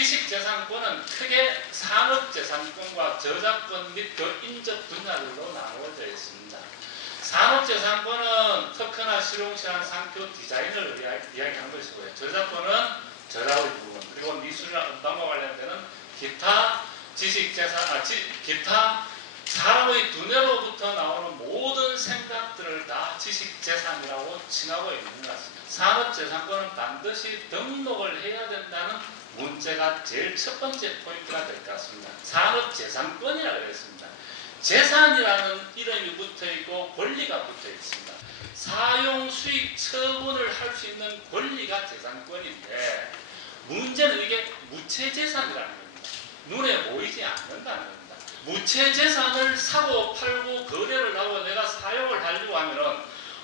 지식재산권은 크게 산업재산권과 저작권 및 그 인적 분야들로 나누어져 있습니다. 산업재산권은 특허나 실용시한 상표 디자인을 이야기하는 것이고요. 저작권은 저작의 부분, 그리고 미술이나 음반과 관련되는 기타 기타 사람의 두뇌로부터 나오는 모든 생각들을 다 지식재산이라고 칭하고 있는 것 같습니다. 산업재산권은 반드시 등록을 해야 된다는 문제가 제일 첫 번째 포인트가 될 것 같습니다. 산업재산권이라고 했습니다. 재산이라는 이름이 붙어있고 권리가 붙어있습니다. 사용, 수익, 처분을 할 수 있는 권리가 재산권인데 문제는 이게 무체재산이라는 겁니다. 눈에 보이지 않는다는 겁니다. 무체재산을 사고 팔고 거래를 하고 내가 사용을 하려고 하면은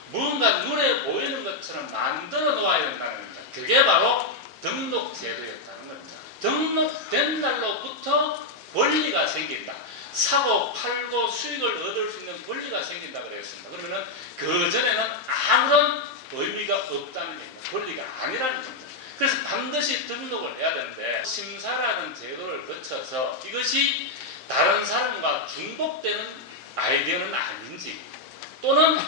뭔가 눈에 보이는 것처럼 만들어 놓아야 된다는 겁니다. 그게 바로 등록제도였다는 겁니다. 등록된 날로부터 권리가 생긴다. 사고 팔고 수익을 얻을 수 있는 권리가 생긴다 그랬습니다. 그러면은 그 전에는 아무런 의미가 없다는 겁니다. 권리가 아니라는 겁니다. 그래서 반드시 등록을 해야 되는데 심사라는 제도를 거쳐서 이것이 다른 사람과 중복되는 아이디어는 아닌지 또는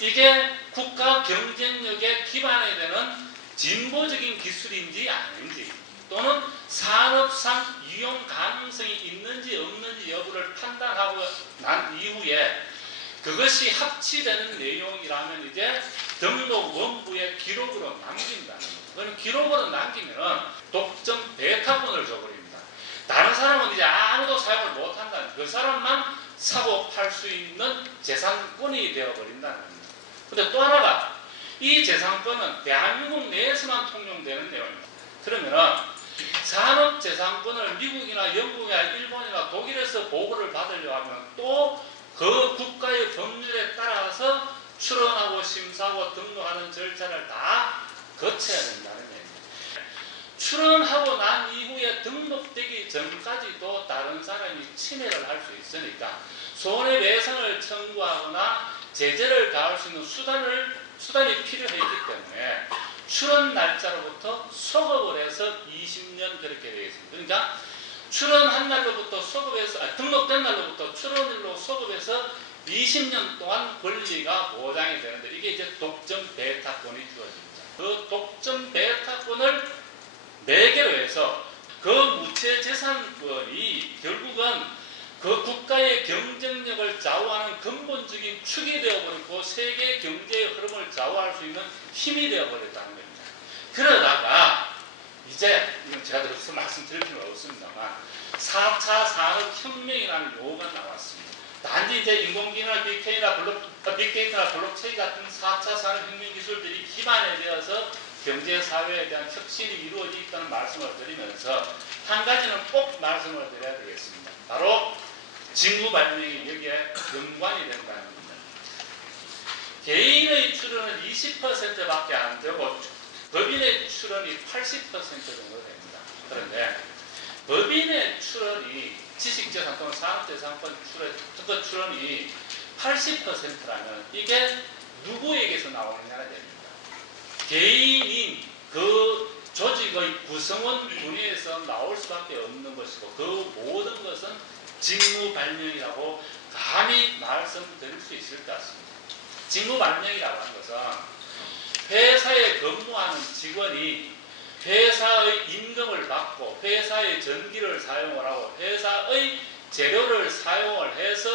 이게 국가 경쟁력에 기반이 되는 진보적인 기술인지 아닌지 또는 산업상 이용 가능성이 있는지 없는지 여부를 판단하고 난 이후에 그것이 합치되는 내용이라면 이제 등록 원부에 기록으로 남긴다는 거죠. 그럼 기록으로 남기면 독점 배타권을 줘버립니다. 다른 사람은 이제 아무도 사용을 못한다는 그 사람만 사고 팔 수 있는 재산권이 되어버린다는 겁니다. 근데 또 하나가 이 재산권은 대한민국 내에서만 통용되는 내용입니다. 그러면 산업재산권을 미국이나 영국이나 일본이나 독일에서 보고를 받으려고 하면 또 그 국가의 법률에 따라서 출원하고 심사하고 등록하는 절차를 다 거쳐야 된다는 얘기입니다. 출원하고 난 이후에 등록되기 전까지도 다른 사람이 침해를 할 수 있으니까 손해배상을 청구하거나 제재를 가할 수 있는 수단이 필요했기 때문에 출원 날짜로부터 소급을 해서 20년 그렇게 되어 있습니다. 그러니까 출원한 날로부터 소급해서 등록된 날로부터 출원일로 소급해서 20년 동안 권리가 보장이 되는데 이게 이제 독점 배타권이 주어집니다. 그 독점 배타권을 매개로 해서 그 무체재산권이 결국은 그 국가의 경쟁력을 좌우하는 근본적인 축이 되어버리고 세계 경제의 흐름을 좌우할 수 있는 힘이 되어버렸다는 겁니다. 그러다가 이제 이건 제가 여기서 말씀드릴 필요는 없습니다만 4차 산업혁명이라는 용어가 나왔습니다. 단지 이제 인공지능이나 빅데이터나 블록체인 같은 4차 산업혁명 기술들이 기반에 되어서 경제 사회에 대한 혁신이 이루어져 있다는 말씀을 드리면서 한 가지는 꼭 말씀을 드려야 되겠습니다. 바로 징후발명이 여기에 연관이 된다는 겁니다. 개인의 출원은 20%밖에 안 되고 법인의 출원이 80% 정도 됩니다. 그런데 법인의 출원이 지식재산 또는 산업재산권 특허 출원이 80%라면 이게 누구에게서 나오느냐가 됩니다. 개인인 그 조직의 구성원 분야에서 나올 수밖에 없는 것이고 그 모든 것은 직무발명이라고 감히 말씀드릴 수 있을 것 같습니다. 직무발명이라고 하는 것은 회사에 근무하는 직원이 회사의 임금을 받고 회사의 전기를 사용을 하고 회사의 재료를 사용을 해서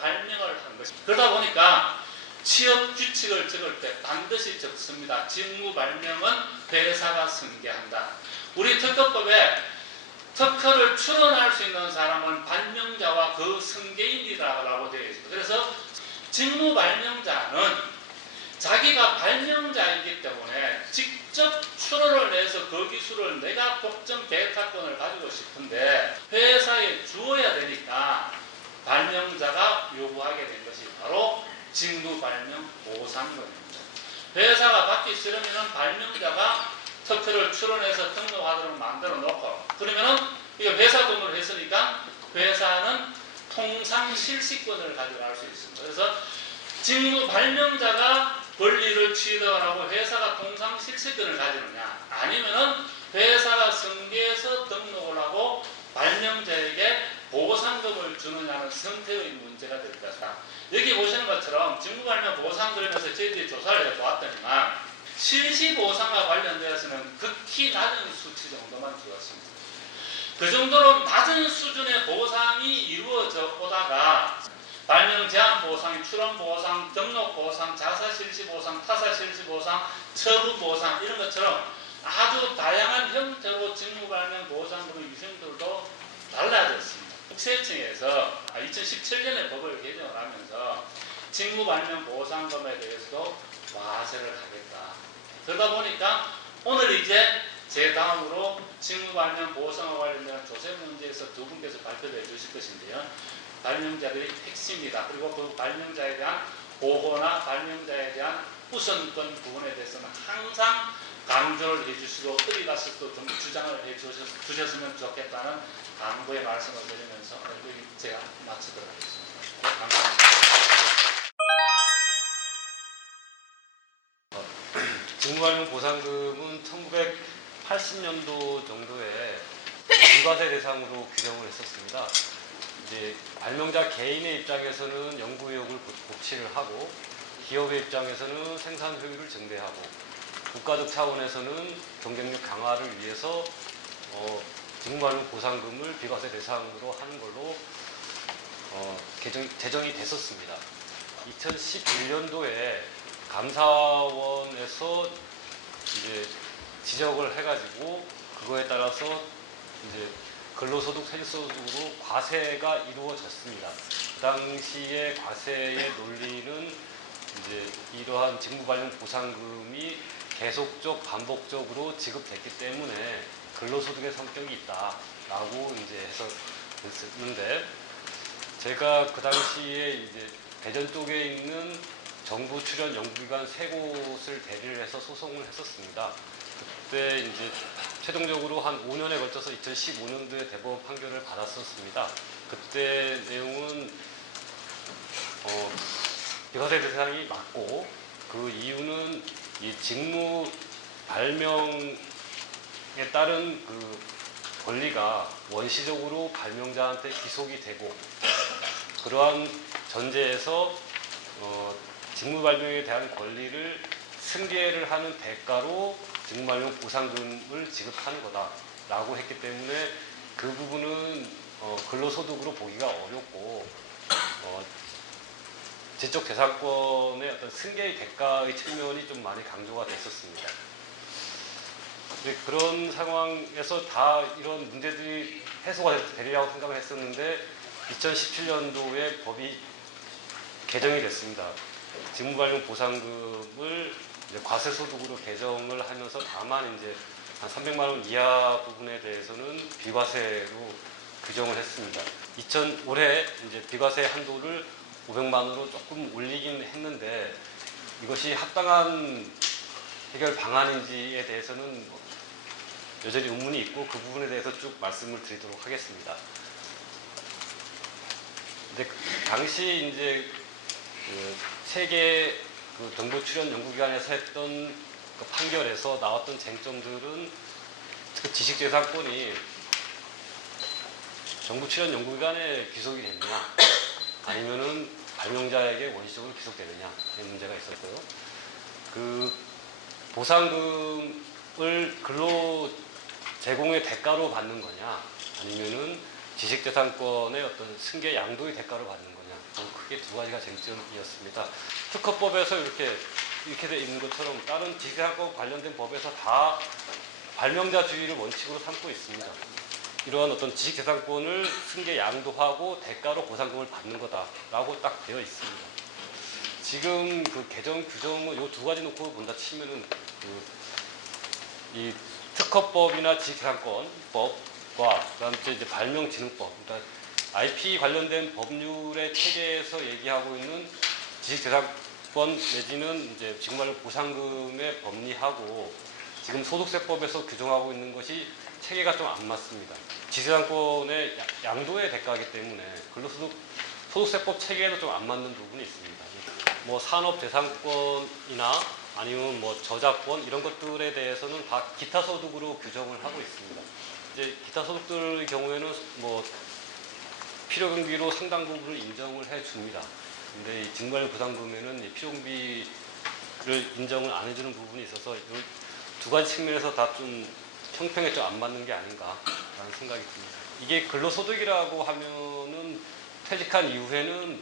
발명을 한 것입니다. 그러다 보니까 취업 규칙을 적을 때 반드시 적습니다. 직무발명은 회사가 승계한다. 우리 특허법에 특허를 출원할 수 있는 사람은 발명자와 그 승계인이라고 되어 있습니다. 그래서 직무발명자는 자기가 발명자이기 때문에 직접 출원을 내서 그 기술을 내가 독점 배타권을 가지고 싶은데 회사에 주어야 되니까 발명자가 요구하게 된 것이 바로 직무발명 보상권입니다. 회사가 받기 싫으면 발명자가 특허를 출원해서 등록하도록 만들어 놓고 그러면은 이거 회사 돈으로 했으니까 회사는 통상 실시권을 가져갈 수 있습니다. 그래서 직무 발명자가 권리를 취득하고 회사가 통상 실시권을 가지느냐 아니면은 회사가 승계해서 등록을 하고 발명자에게 보상금을 주느냐는 선택의 문제가 될 것이다. 여기 보시는 것처럼 직무발명 보상 그러면서 저희들이 조사를 해보았더니만 실시보상과 관련되어서는 극히 낮은 수치 정도만 주었습니다. 그 정도로 낮은 수준의 보상이 이루어져 오다가 발명 제한 보상, 출원 보상, 등록 보상, 자사 실시 보상, 타사 실시 보상, 처분 보상 이런 것처럼 아주 다양한 형태로 직무 발명 보상금의 유형들도 달라졌습니다. 국세청에서 2017년에 법을 개정을 하면서 직무 발명 보상금에 대해서도 과세를 하겠다. 그러다 보니까 오늘 이제 제 다음으로 직무 발명 보상과 관련된 조세 문제에서 두 분께서 발표를 해주실 것인데요. 발명자들이 핵심이다. 그리고 그 발명자에 대한 보호나 발명자에 대한 우선권 부분에 대해서는 항상 강조를 해주시고 어디 가서 또 좀 주장을 해주셨으면 좋겠다는 당부의 말씀을 드리면서 제가 마치도록 하겠습니다. 네, 감사합니다. 직무발명 보상금은 1980년도 정도에 비과세 대상으로 규정을 했었습니다. 이제 발명자 개인의 입장에서는 연구 의욕을 고취를 하고 기업의 입장에서는 생산 효율을 증대하고 국가적 차원에서는 경쟁력 강화를 위해서 직무발명 보상금을 비과세 대상으로 하는 걸로 제정이 됐었습니다. 2011년도에 감사원에서 이제 지적을 해가지고 그거에 따라서 이제 근로소득, 세제소득으로 과세가 이루어졌습니다. 그 당시에 과세의 논리는 이제 이러한 직무발령 보상금이 계속적 반복적으로 지급됐기 때문에 근로소득의 성격이 있다라고 이제 해서 됐는데 제가 그 당시에 이제 대전 쪽에 있는 정부 출연 연구기관 세 곳을 대리를 해서 소송을 했었습니다. 그때 이제 최종적으로 한 5년에 걸쳐서 2015년도에 대법원 판결을 받았었습니다. 그때 내용은 비과세 대상이 맞고 그 이유는 이 직무 발명에 따른 그 권리가 원시적으로 발명자한테 기속이 되고 그러한 전제에서 직무 발명에 대한 권리를 승계를 하는 대가로 직무 발명 보상금을 지급하는 거다라고 했기 때문에 그 부분은 근로소득으로 보기가 어렵고 지적 재산권의 어떤 승계의 대가의 측면이 좀 많이 강조가 됐었습니다. 그런 상황에서 다 이런 문제들이 해소가 되리라고 생각을 했었는데 2017년도에 법이 개정이 됐습니다. 직무발령 보상금을 이제 과세소득으로 개정을 하면서 다만 이제 한 300만 원 이하 부분에 대해서는 비과세로 규정을 했습니다. 올해 이제 비과세 한도를 500만 원으로 조금 올리긴 했는데 이것이 합당한 해결 방안인지에 대해서는 여전히 의문이 있고 그 부분에 대해서 쭉 말씀을 드리도록 하겠습니다. 근데 당시 이제 세계 정부 출연 연구기관에서 했던 그 판결에서 나왔던 쟁점들은 그 지식재산권이 정부 출연 연구기관에 귀속이 되느냐 아니면은 발명자에게 원시적으로 귀속되느냐 이런 문제가 있었고요. 그 보상금을 근로 제공의 대가로 받는 거냐 아니면은 지식재산권의 어떤 승계 양도의 대가로 받는 거냐 크게 두 가지가 쟁점이었습니다. 특허법에서 이렇게 돼 있는 것처럼 다른 지식재산권 관련된 법에서 다 발명자주의를 원칙으로 삼고 있습니다. 이러한 어떤 지식재산권을 승계 양도하고 대가로 보상금을 받는 거다라고 딱 되어 있습니다. 지금 그 개정 규정은 이 두 가지 놓고 본다 치면은 이 특허법이나 지식재산권법과 그다음에 이제 발명진흥법, 그러니까 IP 관련된 법률의 체계에서 얘기하고 있는 지식재산권 내지는 이제 직무발령 보상금의 법리하고 지금 소득세법에서 규정하고 있는 것이 체계가 좀 안 맞습니다. 지식재산권의 양도의 대가이기 때문에 소득세법 체계에도 좀 안 맞는 부분이 있습니다. 뭐 산업재산권이나 아니면 뭐 저작권 이런 것들에 대해서는 다 기타 소득으로 규정을 하고 있습니다. 이제 기타 소득들의 경우에는 뭐 필요 경비로 상당 부분을 인정을 해 줍니다. 근데 이 직무발령 보상금에는 이 필요 경비를 인정을 안 해주는 부분이 있어서 이 두 가지 측면에서 다 좀 형평에 좀 안 맞는 게 아닌가라는 생각이 듭니다. 이게 근로소득이라고 하면은 퇴직한 이후에는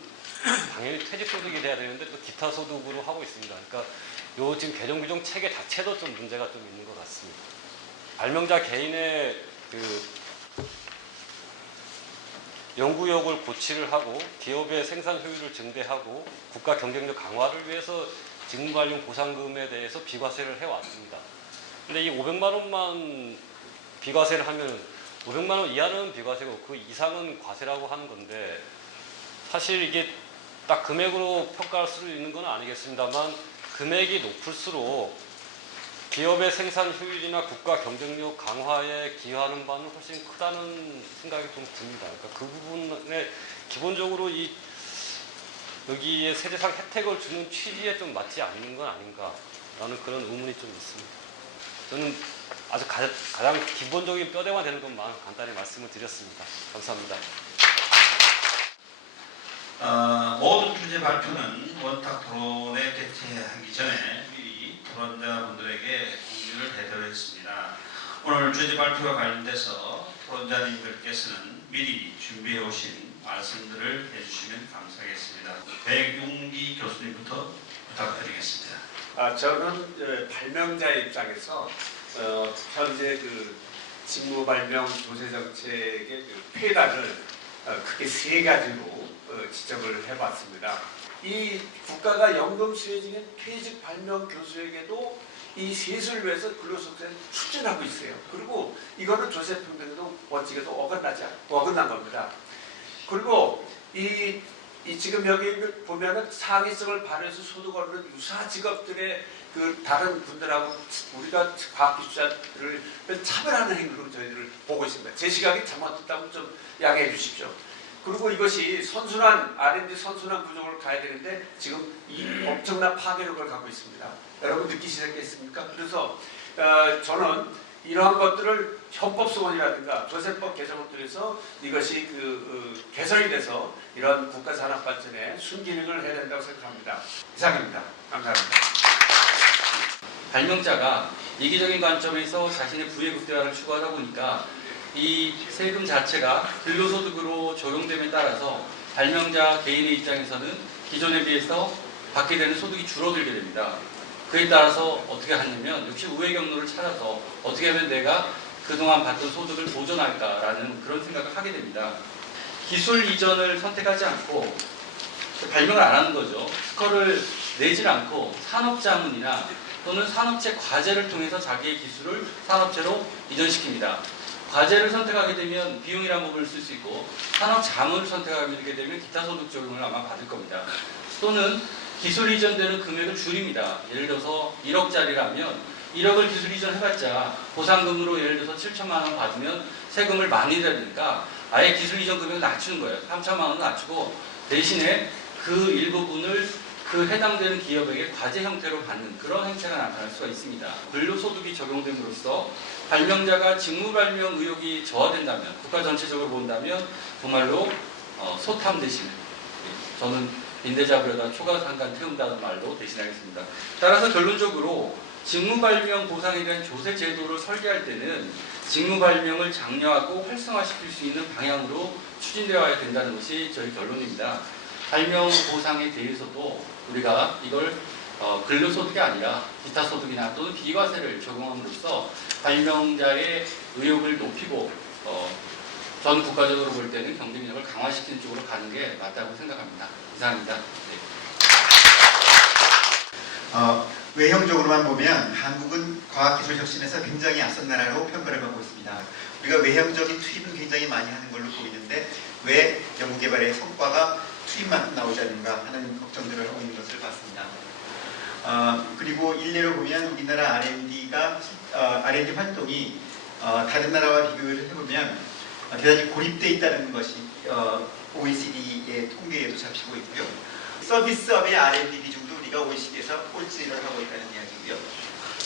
당연히 퇴직소득이 돼야 되는데 또 기타 소득으로 하고 있습니다. 그러니까 요 지금 개정 규정 체계 자체도 좀 문제가 좀 있는 것 같습니다. 발명자 개인의 그 연구력을 고취를 하고 기업의 생산 효율을 증대하고 국가 경쟁력 강화를 위해서 직무발령 보상금에 대해서 비과세를 해왔습니다. 근데 이 500만 원만 비과세를 하면 500만 원 이하는 비과세고 그 이상은 과세라고 하는 건데 사실 이게 딱 금액으로 평가할 수 있는 건 아니겠습니다만 금액이 높을수록 기업의 생산 효율이나 국가 경쟁력 강화에 기여하는 바는 훨씬 크다는 생각이 좀 듭니다. 그러니까 그 부분에 기본적으로 이 여기에 세대상 혜택을 주는 취지에 좀 맞지 않는 건 아닌가라는 그런 의문이 좀 있습니다. 저는 아주 가장 기본적인 뼈대가 되는 것만 간단히 말씀을 드렸습니다. 감사합니다. 모든 주제 발표는 원탁 토론에 개최하기 전에 미리 토론자분들에게 공지를 해드려 했습니다. 오늘 주제 발표와 관련돼서 토론자님들께서는 미리 준비해 오신 말씀들을 해주시면 감사하겠습니다. 백용기 교수님부터 부탁드리겠습니다. 저는 발명자의 입장에서 현재 그 직무 발명 조세 정책의 그 폐단을 크게 세 가지로 지적을 해봤습니다. 이 국가가 연금 수혜 중에 퇴직 발명 교수에게도 이 셋을 위해서 근로소득세를 추진하고 있어요. 그리고 이거는 조세 평등에도 원칙에도 어긋난 겁니다. 그리고 이 지금 여기 보면은 사기성을 발휘해서 소득 얻는 유사 직업들의 그 다른 분들하고 우리가 과학기술자들을 차별하는 행위로 저희들을 보고 있습니다. 제 시각이 잘못됐다면 좀 양해해 주십시오. 그리고 이것이 선순환 R&D 선순환 구조를 가야 되는데 지금 이 엄청난 파괴력을 갖고 있습니다. 여러분 느끼시겠습니까? 그래서 저는 이러한 것들을 형법소원이라든가 조세법 개정을 통해서 이것이 개선이 돼서 이런 국가산업발전에 순기능을 해야 된다고 생각합니다. 이상입니다. 감사합니다. 발명자가 이기적인 관점에서 자신의 부의 극대화를 추구하다 보니까 이 세금 자체가 근로소득으로 적용됨에 따라서 발명자 개인의 입장에서는 기존에 비해서 받게 되는 소득이 줄어들게 됩니다. 그에 따라서 어떻게 하냐면 역시 우회 경로를 찾아서 어떻게 하면 내가 그동안 받던 소득을 보존할까라는 그런 생각을 하게 됩니다. 기술 이전을 선택하지 않고 발명을 안 하는 거죠. 특허를 내질 않고 산업자문이나 또는 산업체 과제를 통해서 자기의 기술을 산업체로 이전시킵니다. 과제를 선택하게 되면 비용이라는 부분을 쓸 수 있고 산업자문을 선택하게 되면 기타 소득 적용을 아마 받을 겁니다. 또는 기술 이전되는 금액을 줄입니다. 예를 들어서 1억짜리라면 1억을 기술 이전해봤자 보상금으로 예를 들어서 7천만 원 받으면 세금을 많이 내야 되니까 아예 기술 이전 금액을 낮추는 거예요. 3천만 원을 낮추고 대신에 그 일부분을 그 해당되는 기업에게 과제 형태로 받는 그런 행태가 나타날 수가 있습니다. 근로소득이 적용됨으로써 발명자가 직무 발명 의혹이 저하된다면 국가 전체적으로 본다면 정말로 소탐 대신 저는 빈대잡으려다 초과상간 태운다는 말로 대신하겠습니다. 따라서 결론적으로 직무발명 보상에 대한 조세 제도를 설계할 때는 직무발명을 장려하고 활성화시킬 수 있는 방향으로 추진되어야 된다는 것이 저희 결론입니다. 발명 보상에 대해서도 우리가 이걸 근로소득이 아니라 기타 소득이나 또는 비과세를 적용함으로써 발명자의 의욕을 높이고 전 국가적으로 볼 때는 경쟁력을 강화시키는 쪽으로 가는 게 맞다고 생각합니다. 이상입니다. 네. 외형적으로만 보면 한국은 과학기술 혁신에서 굉장히 앞선 나라로 평가를 받고 있습니다. 우리가 외형적인 투입은 굉장히 많이 하는 걸로 보이는데 왜 연구개발의 성과가 투입만 나오지 않는가 하는 걱정들을 하고 있는 것을 봤습니다. 그리고 일례로 보면 우리나라 R&D 활동이 다른 나라와 비교를 해보면 대단히 고립되어 있다는 것이 OECD의 통계에도 잡히고 있고요. 서비스업의 R&D 비중도 우리가 우리가 OECD에서 꼴찌를 하고 있다는 이야기고요.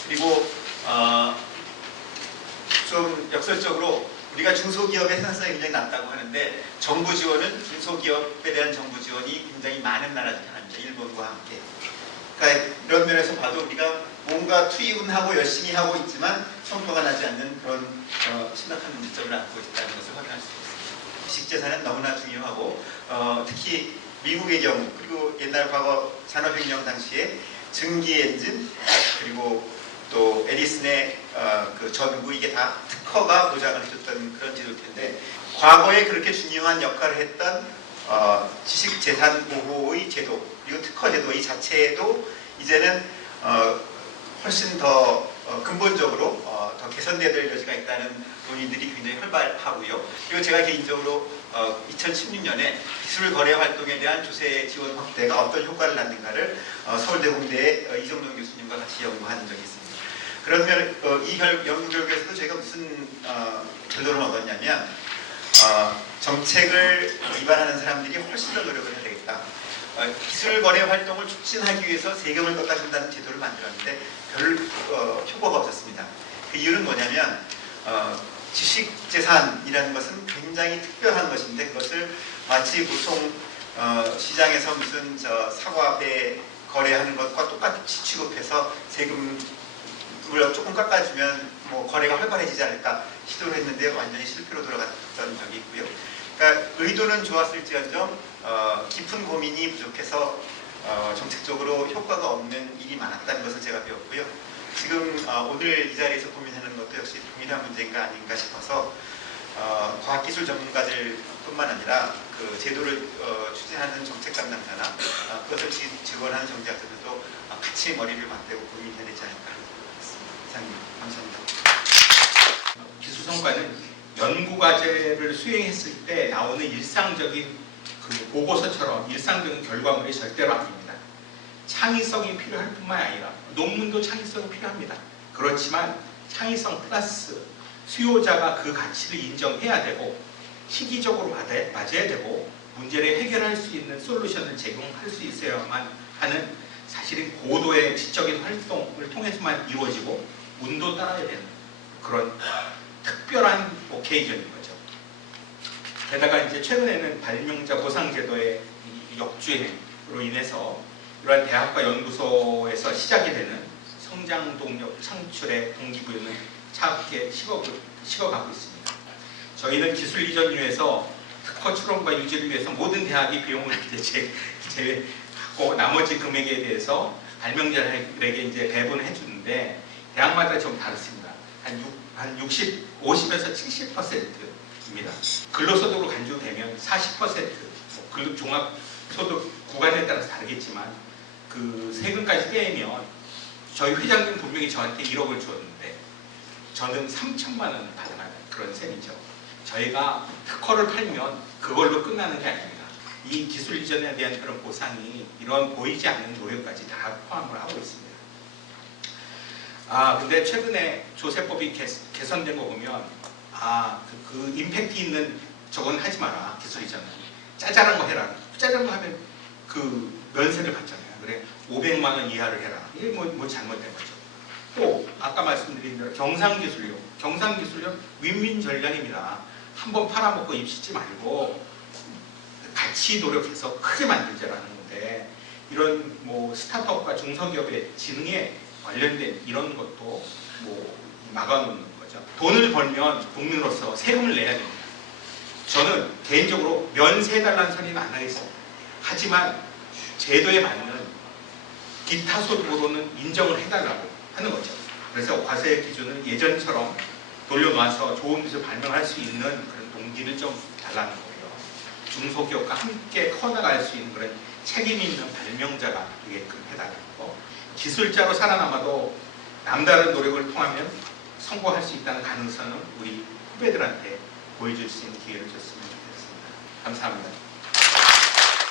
그리고 좀 역설적으로 우리가 중소기업의 생산성이 굉장히 낮다고 하는데 정부 지원은 중소기업에 대한 정부 지원이 굉장히 많은 나라 중 하나입니다. 일본과 함께. 그러니까 이런 면에서 봐도 우리가 뭔가 투입은 하고 열심히 하고 있지만 성과가 나지 않는 그런 심각한 문제점을 안고 있다는 것을 확인할 수 있습니다. 지식재산은 너무나 중요하고 특히 미국의 경우 그리고 옛날 과거 산업혁명 당시에 증기 엔진 그리고 또 에디슨의 그 전구 이게 다 특허가 보장을 해줬던 그런 제도일 텐데 과거에 그렇게 중요한 역할을 했던 지식재산 보호의 제도 그리고 특허 제도 이 자체도 이제는 훨씬 더 근본적으로 더 개선돼야 될 여지가 있다는 논의들이 굉장히 활발하고요. 그리고 제가 개인적으로 2016년에 기술 거래 활동에 대한 조세 지원 확대가 어떤 효과를 낳는가를 서울대 공대의 이정동 교수님과 같이 연구한 적이 있습니다. 그러면 이 연구 결과에서도 저희가 무슨 결론을 얻었냐면 정책을 위반하는 사람들이 훨씬 더 노력을 해야 되겠다. 기술 거래 활동을 촉진하기 위해서 세금을 깎아준다는 제도를 만들었는데 별 효과가 없었습니다. 그 이유는 뭐냐면 지식재산이라는 것은 굉장히 특별한 것인데 그것을 마치 보통 시장에서 무슨 사과배 거래하는 것과 똑같이 취급해서 세금을 조금 깎아주면 뭐 거래가 활발해지지 않을까 시도를 했는데 완전히 실패로 돌아갔던 적이 있고요. 그러니까 의도는 좋았을지언정 깊은 고민이 부족해서 정책적으로 효과가 없는 일이 많았다는 것을 제가 배웠고요. 지금 오늘 이 자리에서 고민하는 것도 역시 동일한 문제인가 아닌가 싶어서 과학기술 전문가들뿐만 아니라 그 제도를 추진하는 정책 담당자나 그것을 지원하는 정치학자들도 같이 머리를 맞대고 고민해야 되지 않을까 하는 생각입니다. 이상입니다. 감사합니다. 기술 성과는 연구 과제를 수행했을 때 나오는 일상적인 그 보고서처럼 일상적인 결과물이 절대로 아닙니다. 창의성이 필요할 뿐만 아니라 논문도 창의성이 필요합니다. 그렇지만 창의성 플러스 수요자가 그 가치를 인정해야 되고 시기적으로 맞아야 되고 문제를 해결할 수 있는 솔루션을 제공할 수 있어야만 하는 사실은 고도의 지적인 활동을 통해서만 이루어지고 운도 따라야 되는 그런 특별한 오케이전인 거죠. 게다가 이제 최근에는 발명자 보상제도의 역주행으로 인해서 이러한 대학과 연구소에서 시작이 되는 성장 동력 창출의 동기부여는 차갑게 식어가고 있습니다. 저희는 기술 이전을 위해서 특허 출원과 유지를 위해서 모든 대학이 비용을 제외하고 나머지 금액에 대해서 발명자에게 이제 배분을 해주는데 대학마다 좀 다릅니다. 한 50에서 70%입니다. 근로소득으로 간주되면 40%, 종합소득 구간에 따라서 다르겠지만 그 세금까지 빼면 저희 회장님 분명히 저한테 1억을 줬는데 저는 3천만 원 받아가는 그런 셈이죠. 저희가 특허를 팔면 그걸로 끝나는 게 아닙니다. 이 기술 이전에 대한 그런 보상이 이런 보이지 않는 노력까지 다 포함을 하고 있습니다. 근데 최근에 조세법이 개선된 거 보면 그 임팩트 있는 저건 하지 마라. 기술 이전은 짜잘한 거 해라. 짜잘한 거 하면 그 면세를 받잖아요. 그래 500만 원 이하를 해라. 이게 뭐 잘못된 거죠. 또 아까 말씀드린 대로 경상기술료 윈윈 전략입니다. 한번 팔아먹고 입시지 말고 같이 노력해서 크게 만들자라는 건데 이런 뭐 스타트업과 중소기업의 지능에 관련된 이런 것도 뭐 막아놓는 거죠. 돈을 벌면 국민으로서 세금을 내야 됩니다. 저는 개인적으로 면세해달라는 소리는 안 하겠습니다. 하지만 제도에 맞는 기타 소득으로는 인정을 해달라고 하는 거죠. 그래서 과세 기준을 예전처럼 돌려놔서 좋은 기술 발명할 수 있는 그런 동기를 좀 달라는 거예요. 중소기업과 함께 커나갈 수 있는 그런 책임 있는 발명자가 되게끔 해달라는 거. 기술자로 살아남아도 남다른 노력을 통하면 성공할 수 있다는 가능성은 우리 후배들한테 보여줄 수 있는 기회를 줬으면 좋겠습니다. 감사합니다.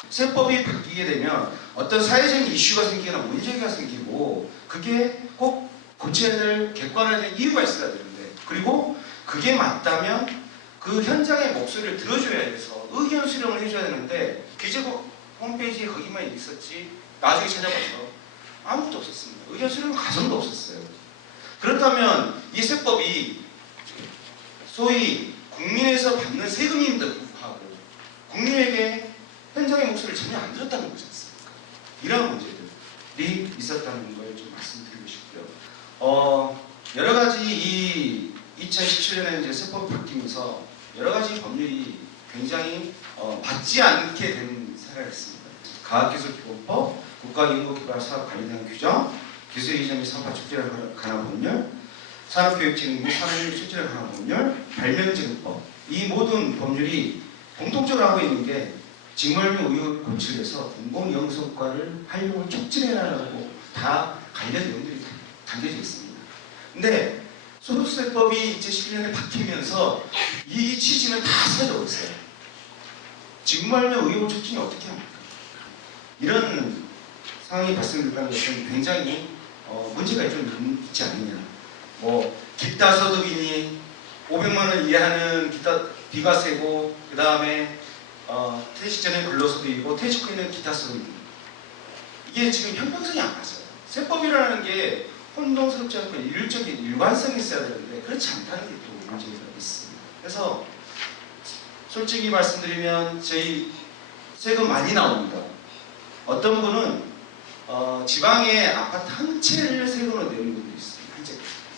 세법이 바뀌게 되면 어떤 사회적인 이슈가 생기거나 문제가 생기고 그게 꼭 고쳐야 될 객관화된 이유가 있어야 되는데 그리고 그게 맞다면 그 현장의 목소리를 들어줘야 해서 의견 수렴을 해줘야 되는데 기재국 홈페이지에 거기만 있었지 나중에 찾아봐서 아무것도 없었습니다. 의견 수렴 과정도 없었어요. 그렇다면 이 세법이 소위 국민에서 받는 세금임에도 불구하고 국민에게 현장의 목소리를 전혀 안 들었다는 거지 않습니까? 이러한 문제들이 있었다는 걸 좀 말씀드리고 싶고요. 여러 가지 이 2017년에 이제 세법이 바뀌면서 여러 가지 법률이 굉장히 맞지 않게 된 사례가 있습니다. 과학기술기본법, 국가연구개발사업 관련한 규정, 기술이전의 사업화 촉진에 관한 법률, 산업교육진흥 및 산업인력 촉진에 관한 법률, 발명진흥법, 이 모든 법률이 공통적으로 하고 있는 게 직무활용 의혹을 고치해서 공공연구성과를 활용을 촉진해라라고 다 관련 내용들이 다 담겨져 있습니다. 근데 소득세법이 2011년에 바뀌면서 이 취지는 다 사라져버렸어요. 직무활용 의혹을 촉진이 어떻게 합니까? 이런 상황이 발생된다는 것은 굉장히 문제가 좀 있지 않느냐. 뭐 기타 소득이니 500만 원 이하는 기타 비과세고 그 다음에 퇴직 전에 근로소득이고 퇴직 후에는 기타 소득입니다. 이게 지금 형평성이 안 맞아요. 세법이라는 게 혼동스럽지 않고 일적인 일관성이 있어야 되는데 그렇지 않다는 게 또 문제가 있습니다. 그래서 솔직히 말씀드리면 저희 세금 많이 나옵니다. 어떤 분은 지방의 아파트 한 채를 세금으로 내는 분도 있어요. 한 채.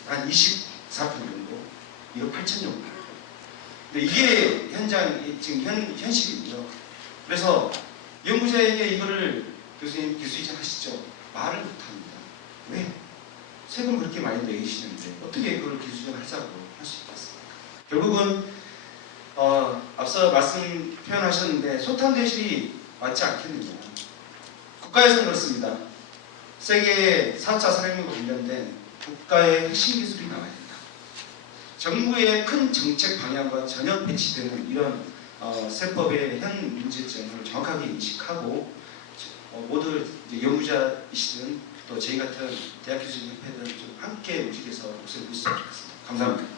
한 24% 정도. 1억 8천 정도. 근데 이게 지금 현실이고요. 그래서 연구자에게 이거를 교수님 기술이전 하시죠. 말을 못합니다. 왜? 세금 그렇게 많이 내시는데 어떻게 그걸 기술이전 하자고 할 수 있겠습니까? 결국은 앞서 말씀 표현하셨는데 소탐대실이 맞지 않겠느냐. 국가에서는 그렇습니다. 세계 4차 산업혁명과 관련된 국가의 핵심 기술이 나와야 된다. 정부의 큰 정책 방향과 전혀 배치되는 이런 세법의 현 문제점을 정확하게 인식하고 모두 이제 연구자이시든 또 저희 같은 대학교수협회들 좀 함께 움직여서 목소리를 내주셨으면 좋겠습니다. 감사합니다.